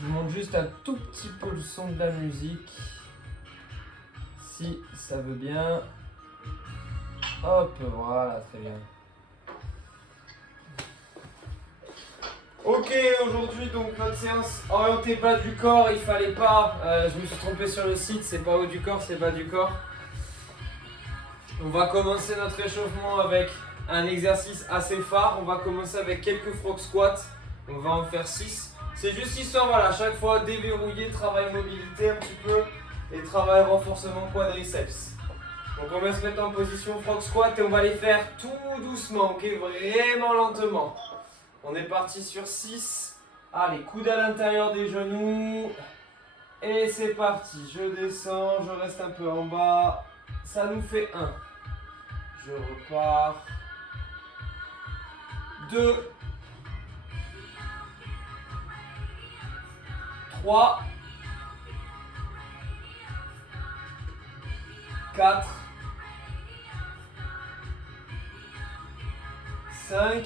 Je monte juste un tout petit peu le son de la musique. Si ça veut bien. Hop, voilà, très bien. Ok, aujourd'hui donc notre séance orientée bas du corps, il fallait pas, je me suis trompé sur le site, c'est pas haut du corps, c'est bas du corps. On va commencer notre échauffement avec un exercice assez phare, on va commencer avec quelques frog squats, on va en faire 6. C'est juste histoire, voilà, chaque fois déverrouiller, travail mobilité un petit peu et travail renforcement quadriceps. Donc on va se mettre en position frog squat et on va les faire tout doucement, ok, vraiment lentement. On est parti sur 6. Allez, coude à l'intérieur des genoux. Et c'est parti. Je descends, je reste un peu en bas. Ça nous fait 1. Je repars. 2. 3. 4. 5.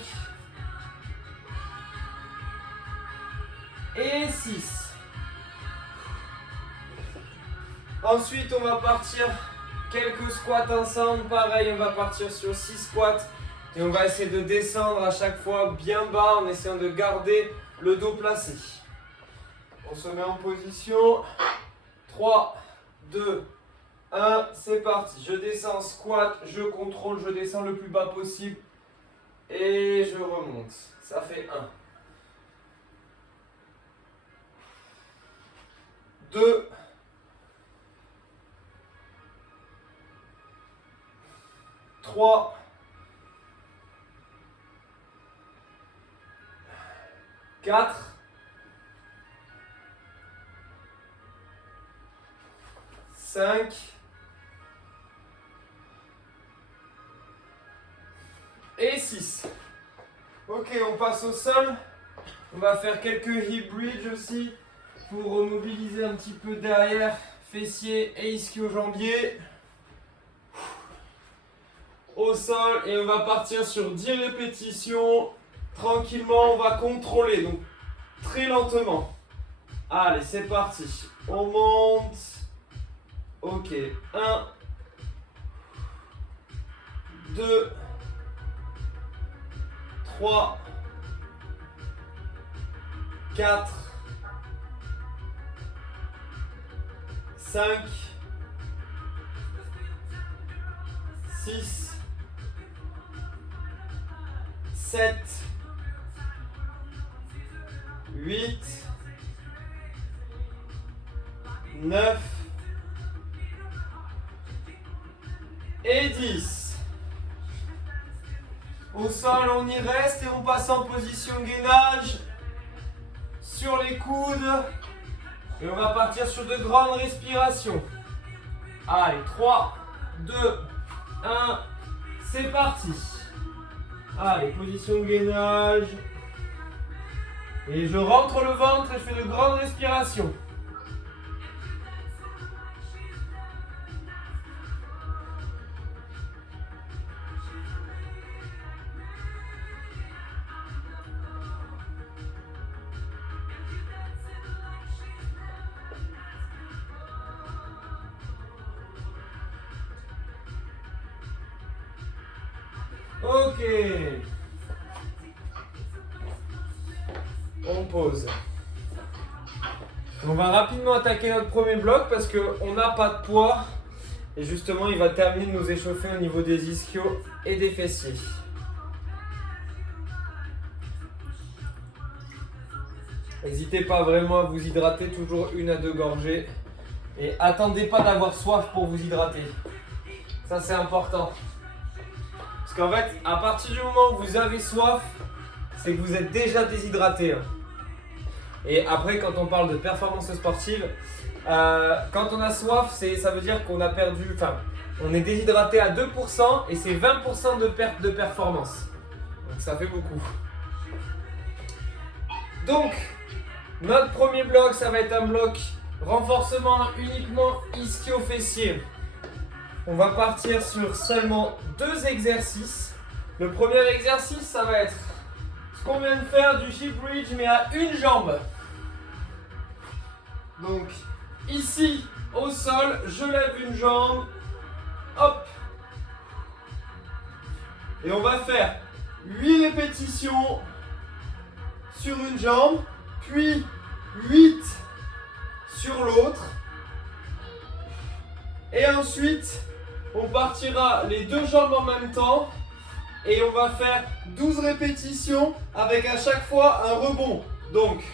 Et 6. Ensuite, on va partir quelques squats ensemble. Pareil, on va partir sur 6 squats. Et on va essayer de descendre à chaque fois bien bas en essayant de garder le dos placé. On se met en position. 3, 2, 1. C'est parti. Je descends, squat, je contrôle, je descends le plus bas possible. Et je remonte. Ça fait 1. 2, 3, 4, 5, et 6. Ok, on passe au sol. On va faire quelques hip bridge aussi pour remobiliser un petit peu derrière, fessiers et ischio-jambiers. Au sol et on va partir sur 10 répétitions. Tranquillement, on va contrôler, donc très lentement. Allez, c'est parti. On monte. Ok, 1, 2, 3, 4, 5, 6, 7, 8, 9 et 10. Au sol, on y reste et on passe en position gainage sur les coudes. Et on va partir sur de grandes respirations. Allez, 3, 2, 1, c'est parti. Allez, position gainage. Et je rentre le ventre et je fais de grandes respirations. Ok. On pose. On va rapidement attaquer notre premier bloc parce qu'on n'a pas de poids. Et justement, il va terminer de nous échauffer au niveau des ischios et des fessiers. N'hésitez pas vraiment à vous hydrater, toujours 1 à 2 gorgées. Et attendez pas d'avoir soif pour vous hydrater. Ça, c'est important. Parce qu'en fait, à partir du moment où vous avez soif, c'est que vous êtes déjà déshydraté. Et après, quand on parle de performance sportive, quand on a soif, ça veut dire qu'on a perdu, enfin, on est déshydraté à 2% et c'est 20% de perte de performance. Donc ça fait beaucoup. Donc, notre premier bloc, ça va être un bloc renforcement uniquement ischio-fessier. On va partir sur seulement 2 exercices. Le premier exercice, ça va être ce qu'on vient de faire du hip bridge, mais à une jambe. Donc, ici, au sol, je lève une jambe. Hop. Et on va faire 8 répétitions sur une jambe, puis 8 sur l'autre. Et ensuite, on partira les deux jambes en même temps et on va faire 12 répétitions avec à chaque fois un rebond. Donc,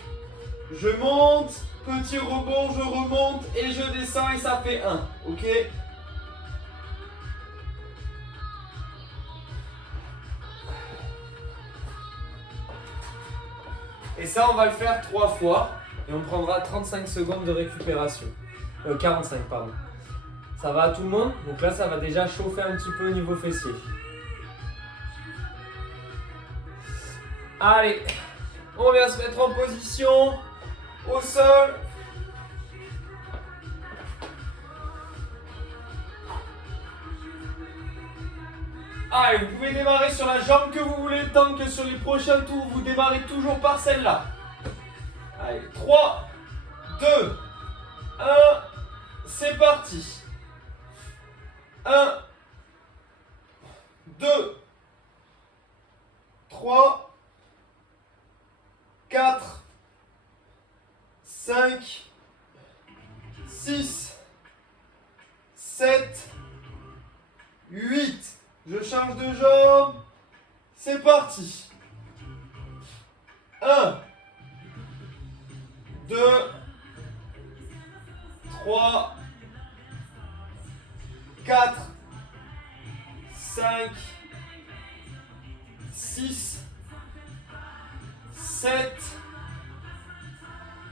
je monte, petit rebond, je remonte et je descends et ça fait 1. Ok ? Et ça, on va le faire 3 fois et on prendra 35 secondes de récupération. 45, pardon. Ça va à tout le monde? Donc là, ça va déjà chauffer un petit peu au niveau fessier. Allez, on vient se mettre en position au sol. Allez, vous pouvez démarrer sur la jambe que vous voulez tant que sur les prochains tours, vous démarrez toujours par celle-là. Allez, 3, 2, 1, c'est parti. 1, 2, 3, 4, 5, 6, 7, 8. Je change de jambe. C'est parti. 1, 2, 3, 4, 5, 6, 7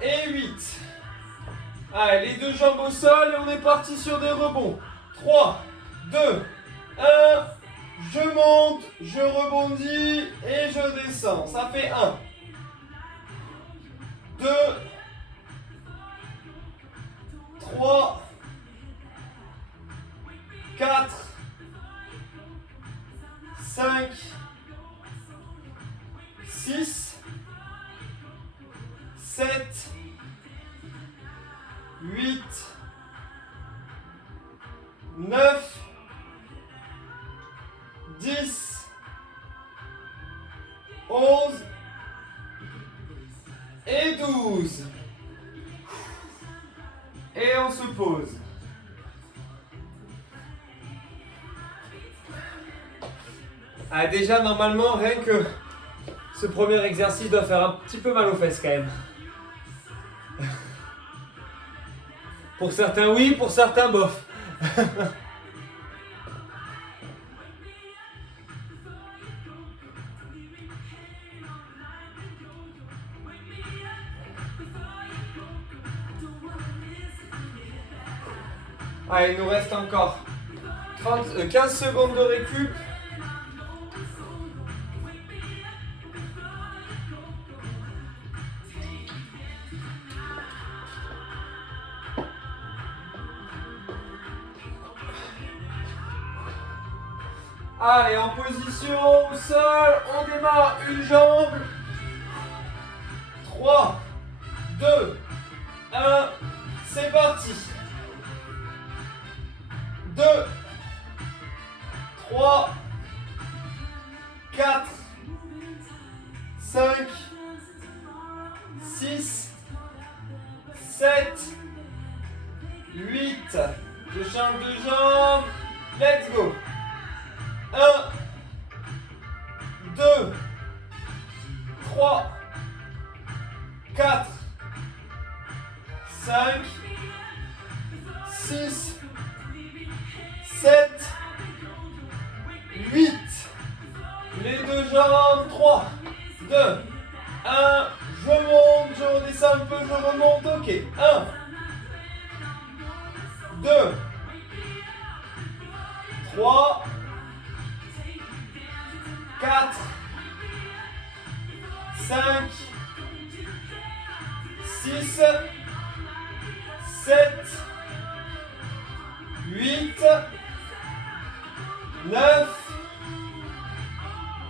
et 8. Allez, les deux jambes au sol et on est parti sur des rebonds. 3, 2, 1. Je monte, je rebondis et je descends. Ça fait 1, 2, 3, 4, 5, 6, 7, 8, 9, 10, 11 et 12. Et on se pose. Ah, déjà, normalement, rien que ce premier exercice doit faire un petit peu mal aux fesses quand même. Pour certains, oui, pour certains, bof. Allez, il nous reste encore 15 secondes de récup. Allez, en position au sol, on démarre une jambe. 3, 2, 1, c'est parti. 2, 3, 4, 5, 6, 7, 8. Je change de jambe. Let's go. 1, 2, 3, 4, 5, 6, 7, 8. Les deux jambes. 3, 2, 1. Je monte, je redescends un peu, je remonte. Ok. 1, 2, 3, 4, 5, 6, 7, 8, 9,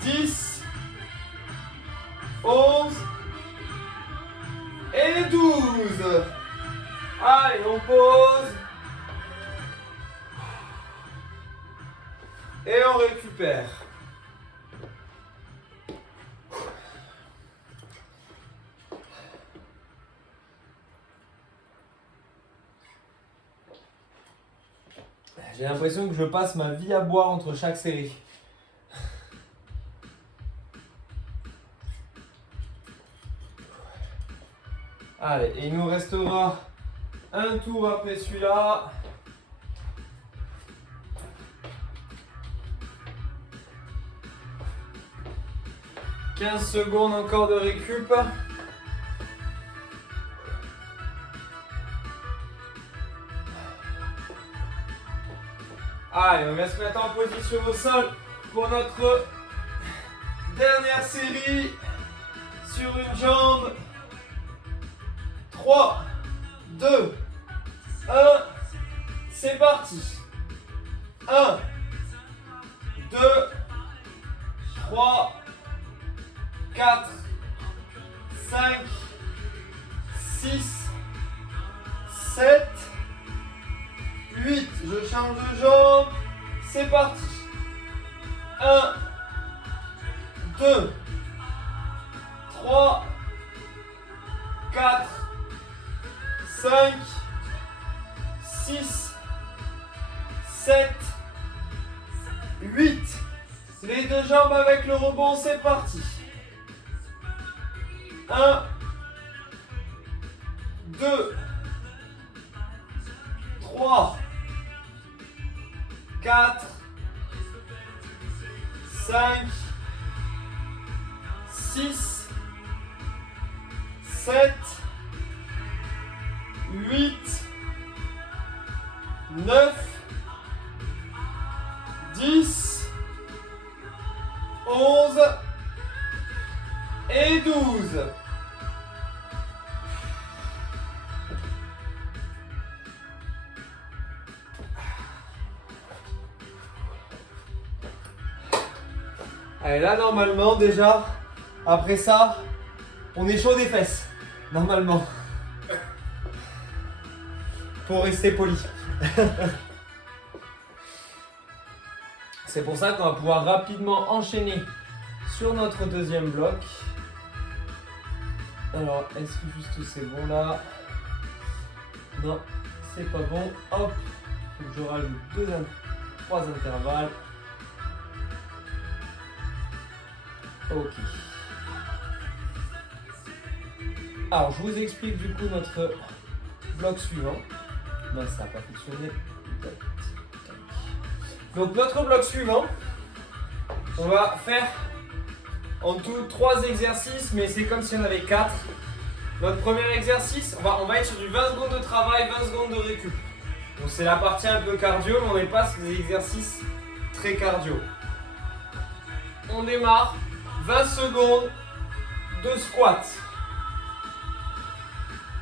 10, 11 et 12. Allez, on pose. Et on récupère. J'ai l'impression que je passe ma vie à boire entre chaque série. Allez, et il nous restera un tour après celui-là. « 15 secondes encore de récup. » Allez, on va se mettre en position au sol pour notre dernière série sur une jambe. 3, 2, 1, c'est parti. 1, 2, 3, 4, 5, 6, 7, 8. Je change de jambe. C'est parti. 1, 2, 3, 4, 5, 6, 7, 8. Les deux jambes avec le rebond, c'est parti. 1, 2, 3, 4, 5, 6, 7, 8, 9, 10, 11 et 12. Allez, là, normalement, déjà, après ça, on est chaud des fesses. Normalement. Pour rester poli. C'est pour ça qu'on va pouvoir rapidement enchaîner sur notre deuxième bloc. Alors, est-ce que juste c'est bon là? Non, c'est pas bon. Hop, faut que je rajoute 3 intervalles. Ok. Alors, je vous explique du coup notre bloc suivant. Non, ça n'a pas fonctionné. Donc, notre bloc suivant, on va faire en tout 3 exercices, mais c'est comme si on avait 4. Notre premier exercice, on va être sur du 20 secondes de travail, 20 secondes de récup. Donc, c'est la partie un peu cardio, mais on n'est pas sur des exercices très cardio. On démarre. 20 secondes de squat.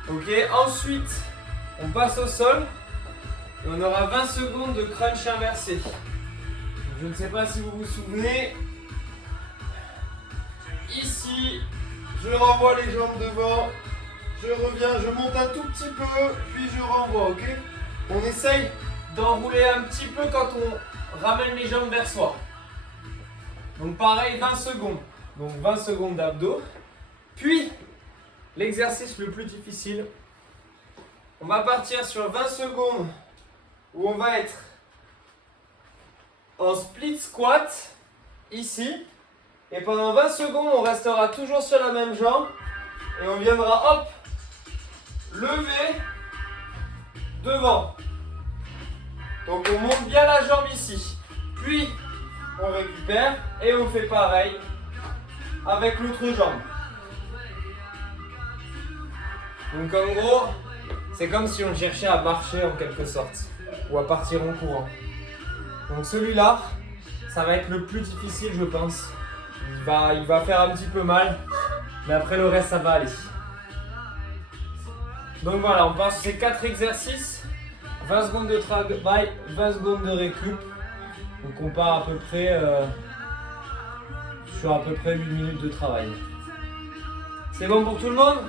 Ok, ensuite on passe au sol et on aura 20 secondes de crunch inversé. Je ne sais pas si vous vous souvenez. Ici, je renvoie les jambes devant, je reviens, je monte un tout petit peu, puis je renvoie, ok? On essaye d'enrouler un petit peu quand on ramène les jambes vers soi. Donc pareil, 20 secondes. Donc 20 secondes d'abdos. Puis, l'exercice le plus difficile, on va partir sur 20 secondes où on va être en split squat, ici. Et pendant 20 secondes, on restera toujours sur la même jambe. Et on viendra, hop, lever devant. Donc on monte bien la jambe ici. Puis, on récupère et on fait pareil avec l'autre jambe. Donc en gros, c'est comme si on cherchait à marcher en quelque sorte, ou à partir en courant. Donc celui-là, ça va être le plus difficile je pense. Il va faire un petit peu mal, mais après le reste ça va aller. Donc voilà, on passe ces 4 exercices, 20 secondes de travail, 20 secondes de récup. Donc on part à peu près sur à peu près 8 minutes de travail. C'est bon pour tout le monde?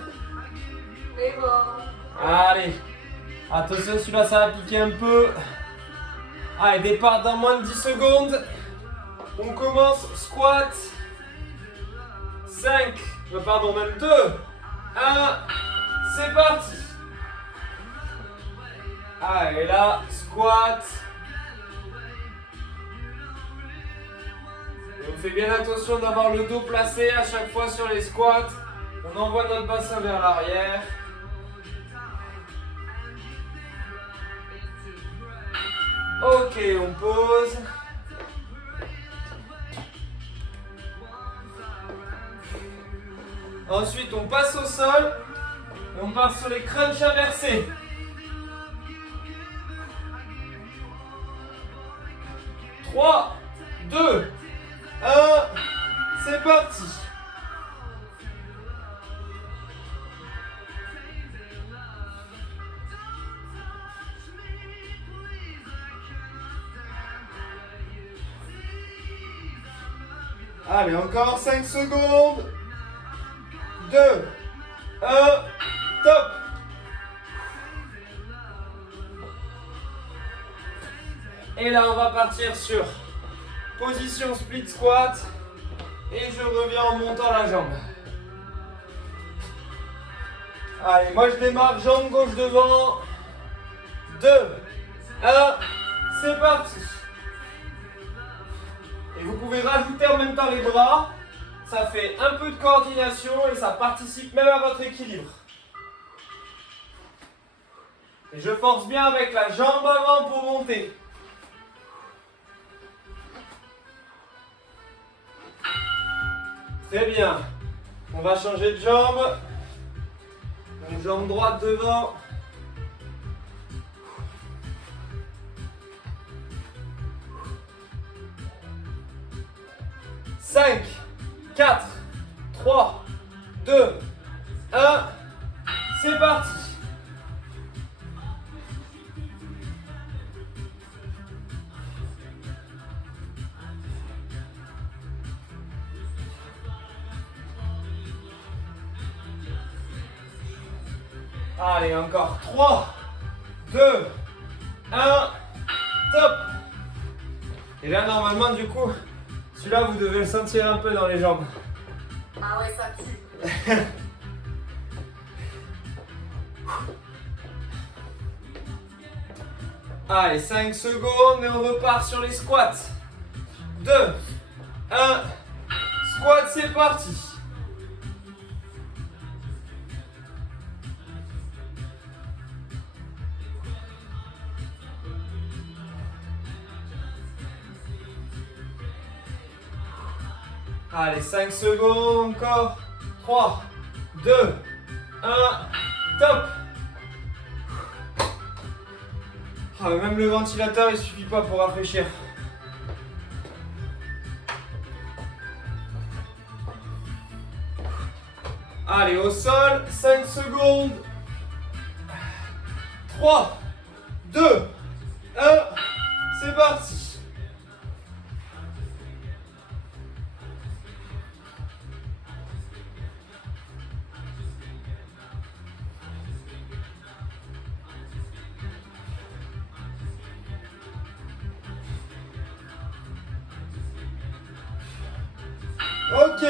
C'est bon. Allez, Attention, celui-là, ça va piquer un peu. Allez, départ dans moins de 10 secondes. On commence, squat. 5, pardon, même 2, 1, c'est parti. Allez, là, squat. Et on fait bien attention d'avoir le dos placé à chaque fois sur les squats. On envoie notre bassin vers l'arrière. Ok, on pose. Ensuite, on passe au sol et on part sur les crunchs inversés. Trois, 2, 1, c'est parti. Allez, encore 5 secondes. 2, 1, top. Et là, on va partir sur position split squat. Et je reviens en montant la jambe. Allez, moi je démarre, jambe gauche devant. 2, 1, c'est parti. Et vous pouvez rajouter en même temps les bras. Ça fait un peu de coordination et ça participe même à votre équilibre. Et je force bien avec la jambe avant pour monter. Très bien. On va changer de jambe. Donc jambe droite devant. Cinq, 4, 3, 2, 1, c'est parti. Allez, encore 3, 2, 1, top. Et là, normalement, du coup, celui-là, vous devez le sentir un peu dans les jambes. Ah ouais, ça pue. Allez, 5 secondes et on repart sur les squats. 2, 1, squat, c'est parti. Allez, 5 secondes encore. 3, 2, 1, top. Ah, même le ventilateur, il suffit pas pour rafraîchir. Allez, au sol, 5 secondes. 3, 2, 1, c'est parti. Ok.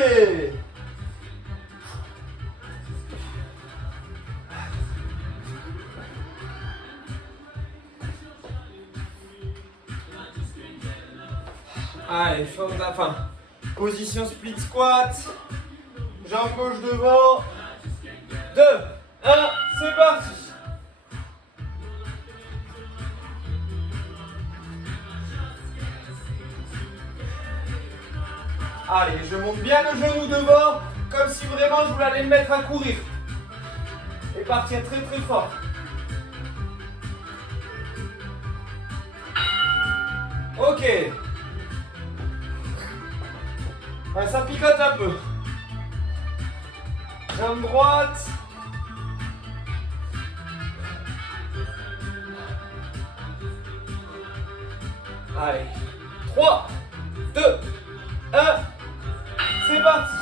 Allez, forme de la fin. Position split squat. Jambe gauche devant. 2, 1, c'est parti. Allez, je monte bien le genou devant, comme si vraiment je voulais aller me mettre à courir. Et partir très très fort. Ok. Ouais, ça picote un peu. Jambe droite. Allez. 3, 2, 1. C'est parti.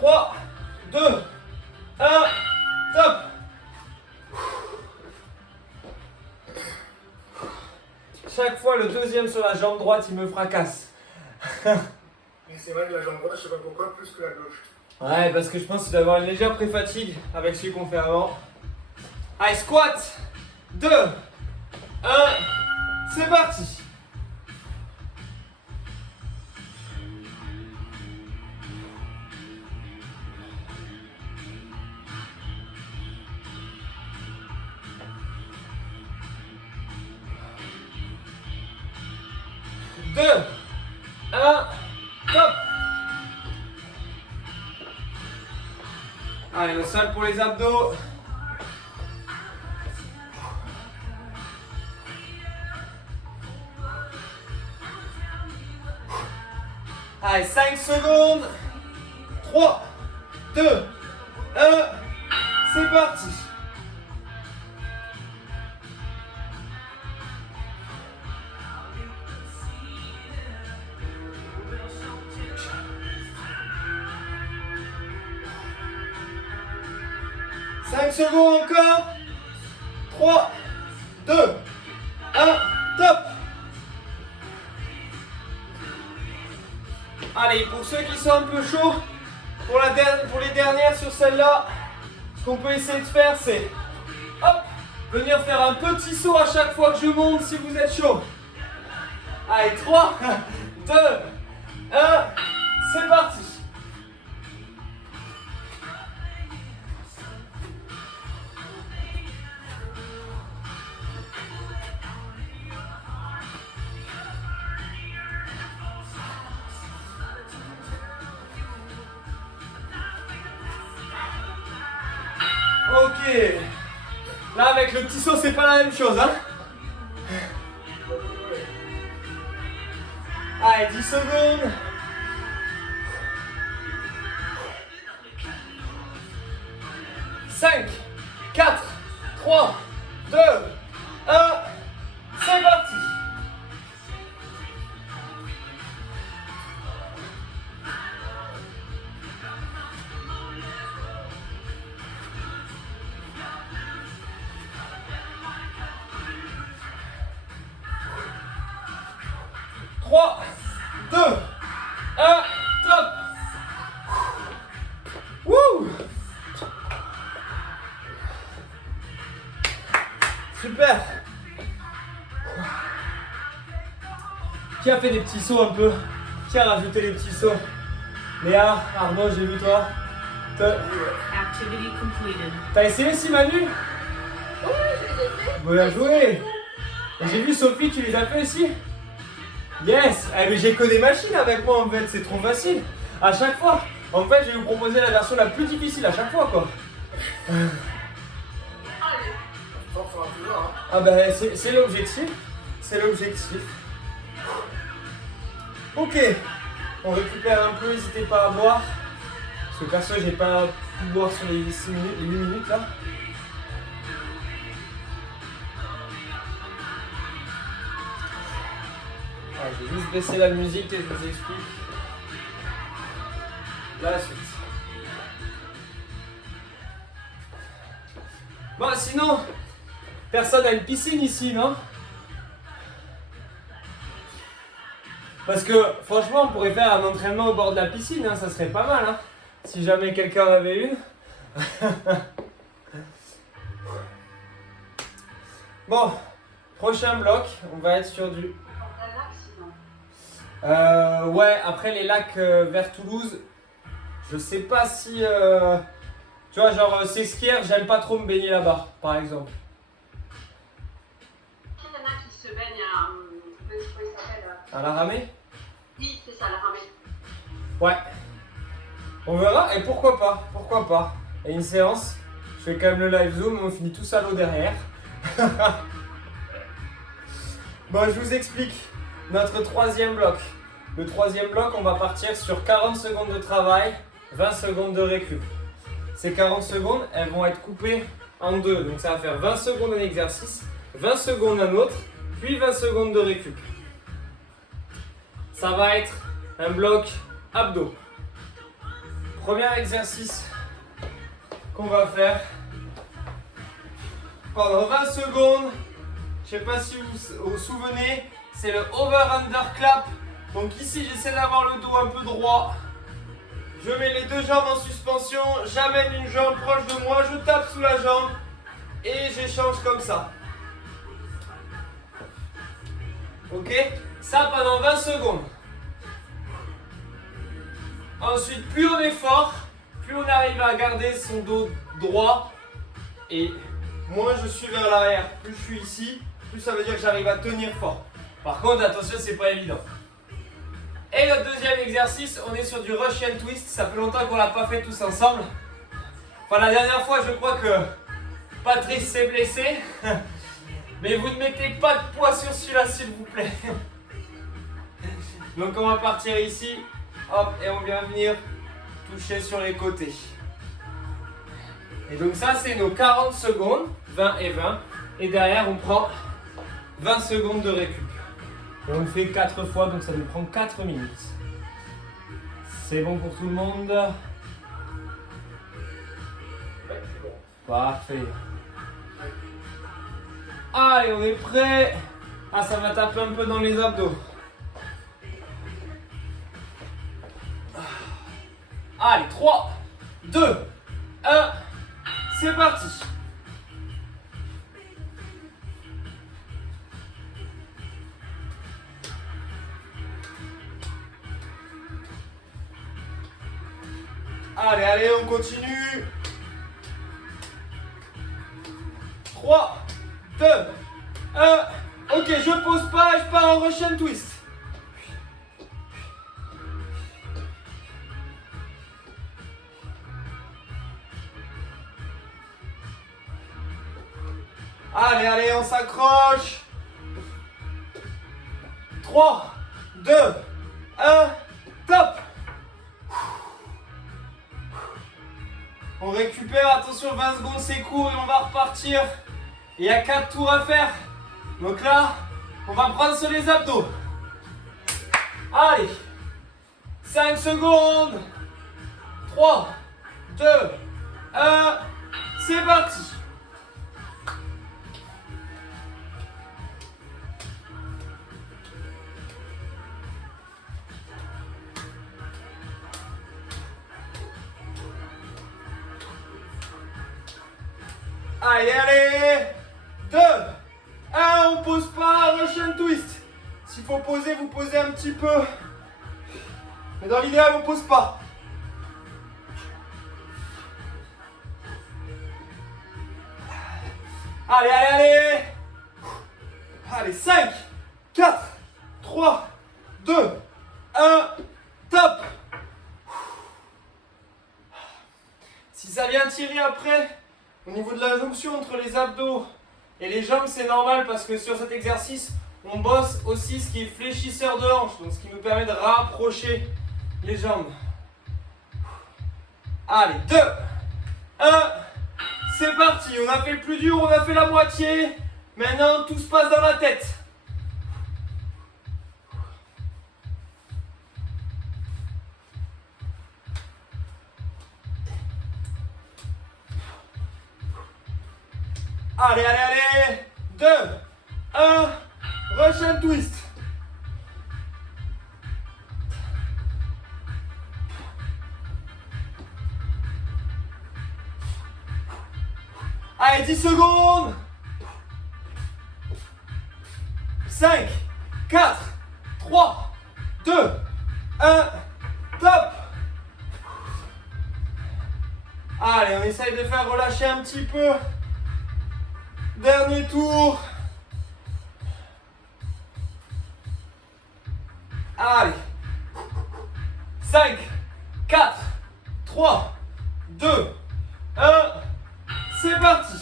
3, 2, 1, top. Chaque fois, le deuxième sur la jambe droite, il me fracasse. C'est vrai que la jambe droite, je sais pas pourquoi, plus que la gauche. Ouais, parce que je pense qu'il doit y avoir une légère pré-fatigue avec celui qu'on fait avant. Allez, squat. 2, 1, c'est parti. Deux, un, top. Allez, au sol pour les abdos. Allez, 5 secondes. 3, 2, 1, c'est parti. Cinq secondes encore. 3, 2, 1, top. Allez, pour ceux qui sont un peu chauds, pour les dernières sur celle-là, ce qu'on peut essayer de faire, c'est hop, venir faire un petit saut à chaque fois que je monte si vous êtes chaud. Allez, 3, 2, 1, c'est parti. Ok. Là, avec le petit saut, c'est pas la même chose, hein. Allez, 10 secondes. Cinq, 4, 3, 2, 1, c'est parti. Trois, 2, 1, top. Wouh. Super. Qui a fait des petits sauts un peu? Qui a rajouté les petits sauts? Léa, Arnaud, j'ai vu toi. Activity completed. T'as essayé aussi Manu? Oui, je les ai fait. Bien joué. Et j'ai vu Sophie, tu les as fait aussi? Yes. Eh mais j'ai que des machines avec moi en fait, c'est trop facile. À chaque fois. En fait, je vais vous proposer la version la plus difficile à chaque fois quoi. Allez. Ah bah c'est l'objectif. C'est l'objectif. Ok. On récupère un peu, n'hésitez pas à boire. Parce que perso, j'ai pas pu boire sur les 6 minutes, les 8 minutes là. Ah, je vais juste baisser la musique et je vous explique la suite. Bon, sinon, personne n'a une piscine ici, non? Parce que franchement, on pourrait faire un entraînement au bord de la piscine, hein, ça serait pas mal, hein, si jamais quelqu'un en avait une. Bon, prochain bloc, on va être sur du... Ouais, après les lacs vers Toulouse, je sais pas si... tu vois, genre Sesquières, j'aime pas trop me baigner là-bas, par exemple. Il y en a qui se baignent à... comment il s'appelle? À la ramée? Oui, c'est ça, la ramée. Ouais. On verra, et pourquoi pas, pourquoi pas. Et une séance, je fais quand même le live zoom, on finit tous à l'eau derrière. Bon, je vous explique notre troisième bloc. Le troisième bloc, on va partir sur 40 secondes de travail, 20 secondes de récup. Ces 40 secondes, elles vont être coupées en deux. Donc ça va faire 20 secondes un exercice, 20 secondes un autre, puis 20 secondes de récup. Ça va être un bloc abdos. Premier exercice qu'on va faire pendant 20 secondes. Je ne sais pas si vous vous souvenez, c'est le over-under clap. Donc ici, j'essaie d'avoir le dos un peu droit. Je mets les deux jambes en suspension, j'amène une jambe proche de moi, je tape sous la jambe et j'échange comme ça. Ok? Ça pendant 20 secondes. Ensuite, plus on est fort, plus on arrive à garder son dos droit et moins je suis vers l'arrière. Plus je suis ici, plus ça veut dire que j'arrive à tenir fort. Par contre, attention, c'est pas évident. Et le deuxième exercice, on est sur du Russian Twist. Ça fait longtemps qu'on l'a pas fait tous ensemble. Enfin, la dernière fois, je crois que Patrice s'est blessé. Mais vous ne mettez pas de poids sur celui-là, s'il vous plaît. Donc, on va partir ici. Hop, et on vient venir toucher sur les côtés. Et donc, ça, c'est nos 40 secondes. 20 et 20. Et derrière, on prend 20 secondes de récup. Et on le fait 4 fois, donc ça nous prend 4 minutes. C'est bon pour tout le monde? Parfait. Allez, on est prêt. Ah, ça va taper un peu dans les abdos. Allez, 3, 2, 1, c'est parti. Allez, allez, on continue. 3, 2, 1. Ok, je pose pas, je pars en Russian Twist. Allez, allez, on s'accroche. 3, 2, 1, top. On récupère, attention, 20 secondes c'est court et on va repartir. Il y a 4 tours à faire. Donc là, on va prendre sur les abdos. Allez, 5 secondes. 3, 2, 1, c'est parti. Allez, allez. 2, 1, on pose pas, Russian Twist. S'il faut poser, vous posez un petit peu. Mais dans l'idéal, on pose pas. Allez, allez, allez. Allez, 5, 4, 3, 2, 1, top. Si ça vient tirer après, au niveau de la jonction entre les abdos et les jambes, c'est normal parce que sur cet exercice, on bosse aussi ce qui est fléchisseur de hanche, donc ce qui nous permet de rapprocher les jambes. Allez, 2, 1, c'est parti. On a fait le plus dur, on a fait la moitié. Maintenant, tout se passe dans la tête. Allez, allez, allez. 2, 1, Russian Twist. Allez, 10 secondes. 5, 4, 3, 2, 1, top. Allez, on essaye de faire relâcher un petit peu. Dernier tour. Allez. 5, 4, 3, 2, 1. C'est parti.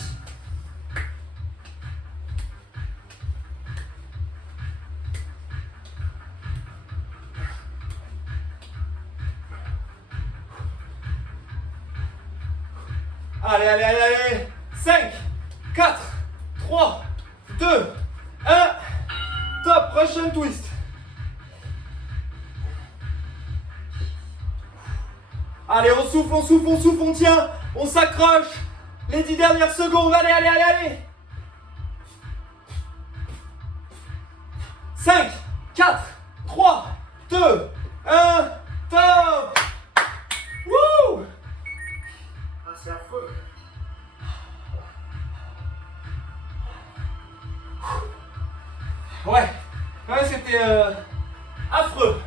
Allez, allez, allez, allez. 5, 4, 3, 2, 1. Top, Russian Twist. Allez, on souffle, on souffle, on souffle, on tient. On s'accroche. Les 10 dernières secondes. Allez, allez, allez, allez. 5, 4, 3, 2, 1, top. Wouh! Ah, c'est affreux. Ouais, ouais, c'était affreux.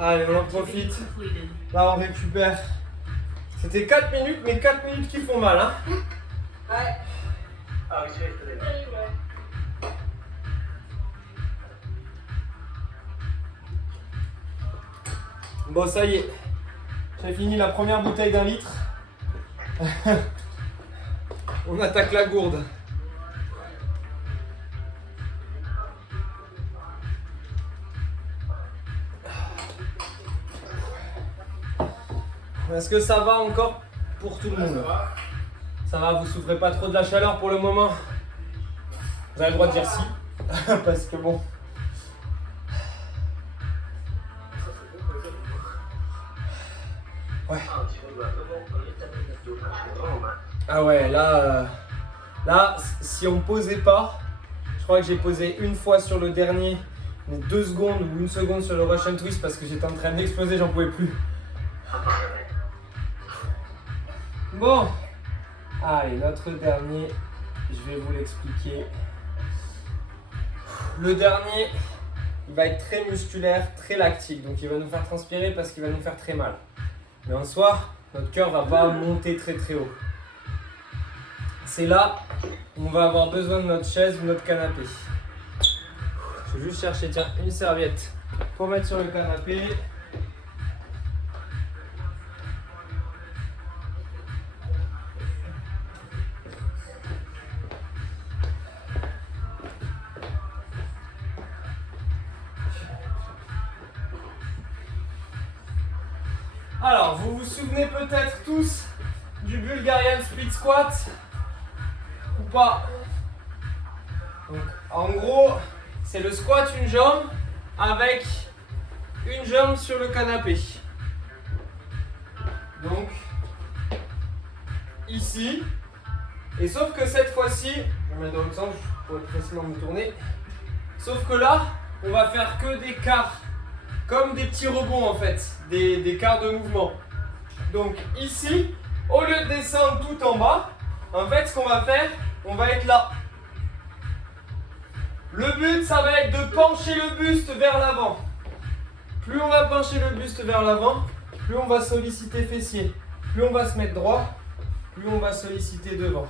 Allez, on en profite. Là, on récupère. C'était 4 minutes, mais 4 minutes qui font mal, hein. Ouais. Ah oui, c'est vrai. Bon, ça y est. J'ai fini la première bouteille d'1 litre. On attaque la gourde. Est-ce que ça va encore pour tout le monde? Ça va, vous souffrez pas trop de la chaleur pour le moment? Vous avez le droit de dire si. Parce que bon. Ouais. Ah ouais, là, si on posait pas, je crois que j'ai posé une fois sur le dernier, mais 2 secondes ou 1 seconde sur le Russian Twist parce que j'étais en train d'exploser, j'en pouvais plus. Bon, allez, notre dernier, je vais vous l'expliquer. Le dernier, il va être très musculaire, très lactique, donc il va nous faire transpirer parce qu'il va nous faire très mal. Mais en soi, notre cœur va pas monter très très haut. C'est là où on va avoir besoin de notre chaise ou notre canapé. Je vais juste chercher, tiens, une serviette pour mettre sur le canapé. Alors, vous vous souvenez peut-être tous du Bulgarian Split Squat ou pas? Donc, en gros, c'est le squat une jambe avec une jambe sur le canapé. Donc, ici. Et sauf que cette fois-ci, je vais mettre dans l'autre sens pour facilement me tourner. Sauf que là, on va faire que des quarts. Comme des petits rebonds en fait, des quarts de mouvement. Donc ici, au lieu de descendre tout en bas, en fait ce qu'on va faire, on va être là. Le but ça va être de pencher le buste vers l'avant. Plus on va pencher le buste vers l'avant, plus on va solliciter fessier. Plus on va se mettre droit, plus on va solliciter devant.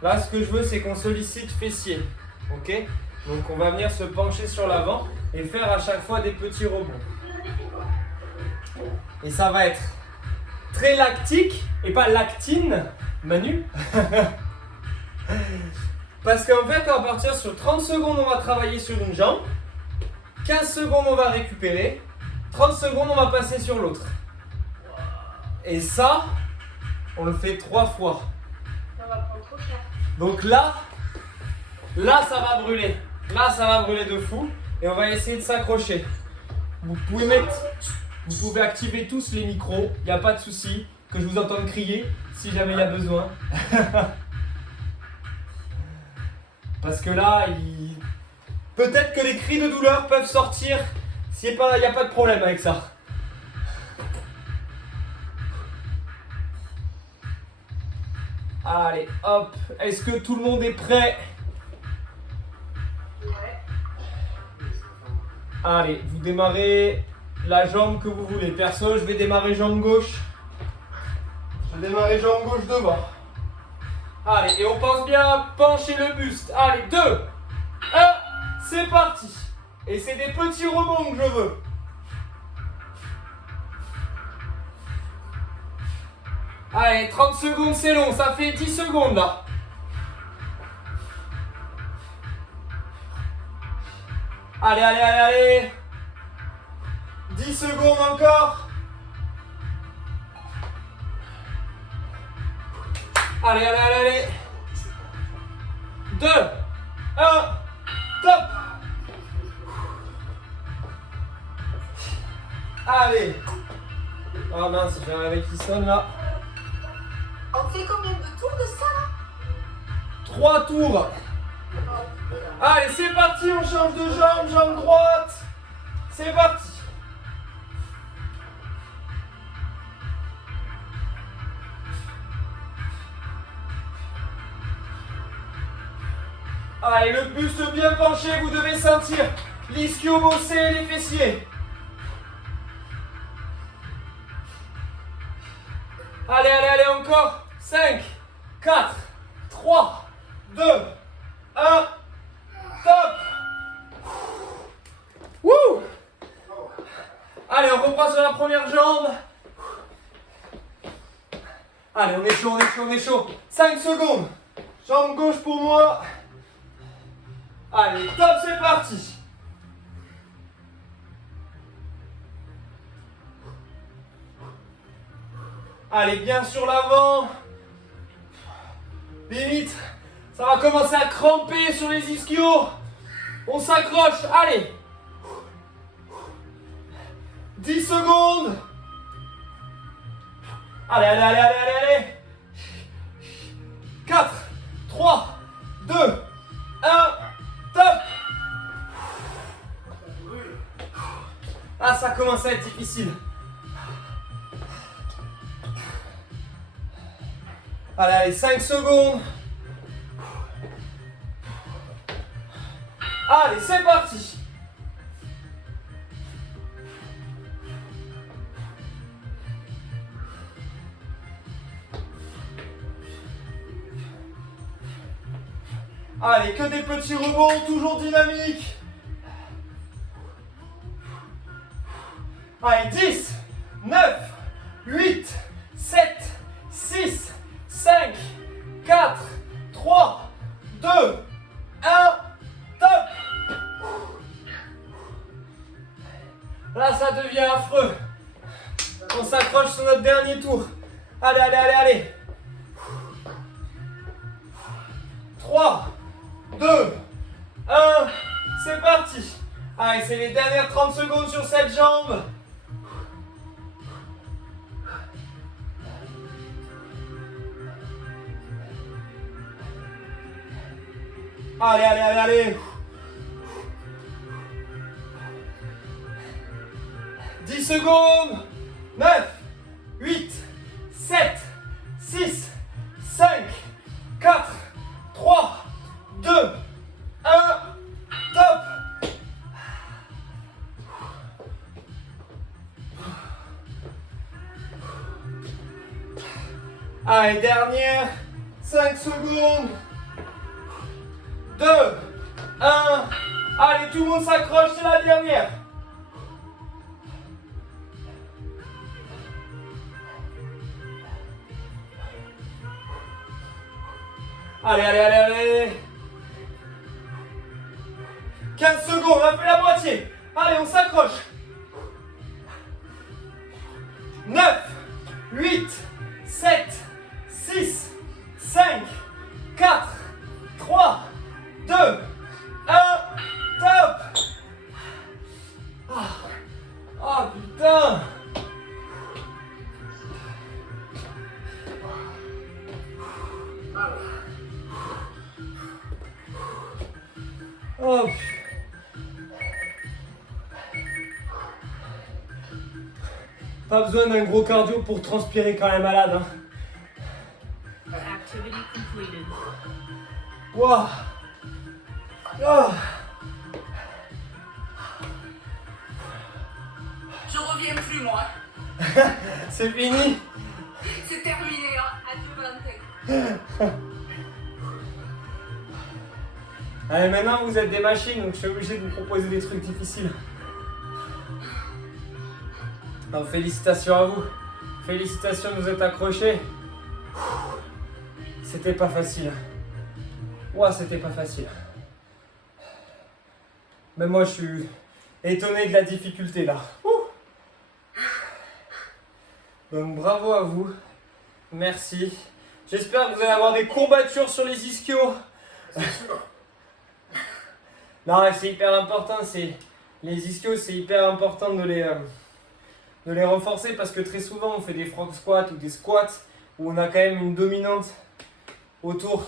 Là ce que je veux c'est qu'on sollicite fessier. Ok? Donc on va venir se pencher sur l'avant et faire à chaque fois des petits rebonds. Et ça va être très lactique et pas lactine, Manu. Parce qu'en fait, on va partir sur 30 secondes, on va travailler sur une jambe. 15 secondes, on va récupérer. 30 secondes, on va passer sur l'autre. Et ça, on le fait 3 fois. On va prendre trop cher. Donc là, ça va brûler. Là, ça va brûler de fou. Et on va essayer de s'accrocher. Vous pouvez activer tous les micros, il n'y a pas de souci, que je vous entende crier si jamais il y a besoin. Parce que là, peut-être que les cris de douleur peuvent sortir, il n'y a pas de problème avec ça. Allez, hop, est-ce que tout le monde est prêt? Ouais. Allez, vous démarrez la jambe que vous voulez. Perso, je vais démarrer jambe gauche. Je vais démarrer jambe gauche devant. Allez, et on pense bien à pencher le buste. Allez, 2, 1, c'est parti. Et c'est des petits rebonds que je veux. Allez, 30 secondes, c'est long. Ça fait 10 secondes là. Allez, allez, allez, allez. 10 secondes encore. Allez, allez, allez, allez. 2, 1, top. Allez. Oh mince, j'ai un réveil qui sonne là. On fait combien de tours de ça là? 3 tours. Allez, c'est parti, on change de jambe, jambe droite. C'est parti. Allez, le buste bien penché, vous devez sentir l'ischio bosser les fessiers. Allez, allez, allez, encore. 5, 4, 3, 2, 1. Top. Wouh. Allez, on reprend sur la première jambe. Allez, on est chaud, on est chaud, on est chaud. 5 secondes. Jambe gauche pour moi. Allez, top, c'est parti. Allez, bien sur l'avant. Limite, ça va commencer à cramper sur les ischios. On s'accroche, allez. 10 secondes. Allez, allez, allez, allez, allez, allez. 4, 3, 2, 1, top. Ah, ça commence à être difficile. Allez, allez, 5 secondes. Allez, c'est parti. Allez, que des petits rebonds, toujours dynamiques. Allez, 10, 9, 8, 7, 6, 5, 4, 3, 2, 1, top. Là, ça devient affreux. On s'accroche sur notre dernier tour. Allez, allez, allez, allez. 3, 2, 1, c'est parti. Allez, c'est les dernières 30 secondes sur cette jambe. Allez, allez, allez, allez. 10 secondes. 9, 8, 7, 6, 5, 4, 3, 2, 1, top. Allez, dernière 5 secondes. 2, 1. Allez, tout le monde s'accroche, c'est la dernière. Allez, allez, allez, allez. 15 secondes, on a fait la moitié. Allez, on s'accroche. 9, 8, 7, 6, 5, 4, 3, 2, 1, top. Ah, putain. Oh. Pas besoin d'un gros cardio pour transpirer quand elle est malade. Hein. Activity completed. Wow. Oh. Je reviens plus moi. C'est fini. C'est terminé, hein. Adieu Valentin. Allez, maintenant vous êtes des machines, donc je suis obligé de vous proposer des trucs difficiles. Alors, félicitations à vous. Félicitations de vous être accrochés. C'était pas facile. Ouah, c'était pas facile. Mais moi, je suis étonné de la difficulté là. Donc, bravo à vous. Merci. J'espère que vous allez avoir des courbatures sur les ischios. C'est sûr. Non, c'est hyper important. Les ischios, c'est hyper important de de les renforcer parce que très souvent on fait des frog squats ou des squats où on a quand même une dominante autour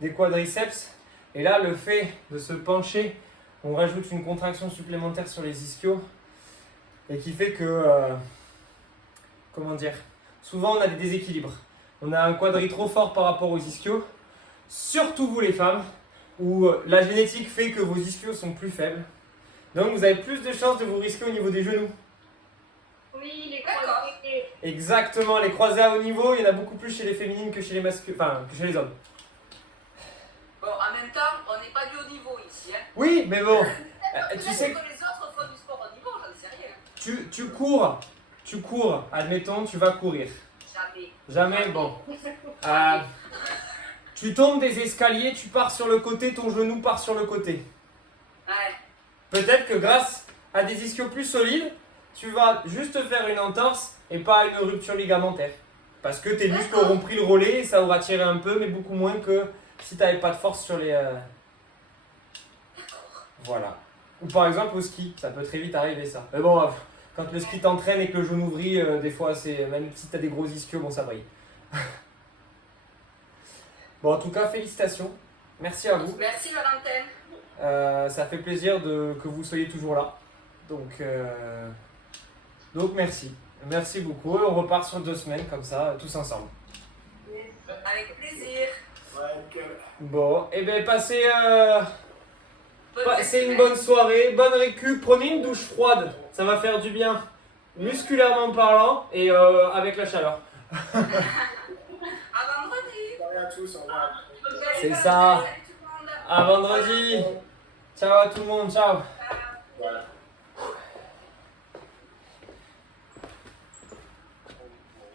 des quadriceps. Et là, le fait de se pencher, on rajoute une contraction supplémentaire sur les ischios et qui fait que, comment dire, souvent on a des déséquilibres. On a un quadri trop fort par rapport aux ischios, surtout vous les femmes, où la génétique fait que vos ischios sont plus faibles. Donc vous avez plus de chances de vous risquer au niveau des genoux. Oui, les D'accord. croisés. Exactement, les croisés à haut niveau, il y en a beaucoup plus chez les féminines que chez les masculins, enfin que chez les hommes. Bon, en même temps, on n'est pas du haut niveau ici. Hein. Oui, mais bon, tu Peut-être sais, que les autres font du sport au niveau, j'en sais rien. tu cours, admettons, tu vas courir. Jamais. Jamais, bon. Tu tombes des escaliers, tu pars sur le côté, ton genou part sur le côté. Ouais. Peut-être que grâce à des ischios plus solides, tu vas juste faire une entorse et pas une rupture ligamentaire. Parce que tes muscles auront pris le relais et ça aura tiré un peu, mais beaucoup moins que si tu n'avais pas de force sur les... Voilà. Ou par exemple au ski, ça peut très vite arriver ça. Mais bon, quand le ski t'entraîne et que le genou vrille, des fois, c'est même si tu as des gros ischios, bon ça brille. Bon, en tout cas, félicitations. Merci à vous. Merci Valentin. Ça fait plaisir que vous soyez toujours là. Donc merci. Merci beaucoup. On repart sur 2 semaines comme ça, tous ensemble. Avec plaisir. Ouais, nickel. Bon, et bien passez Bonne une bonne soirée, bonne récup. Prenez une douche froide, ça va faire du bien, musculairement parlant et avec la chaleur. À vendredi. Salut à tous, au revoir. C'est ça. Salut tout le monde. À vendredi. Ciao à tout le monde, ciao.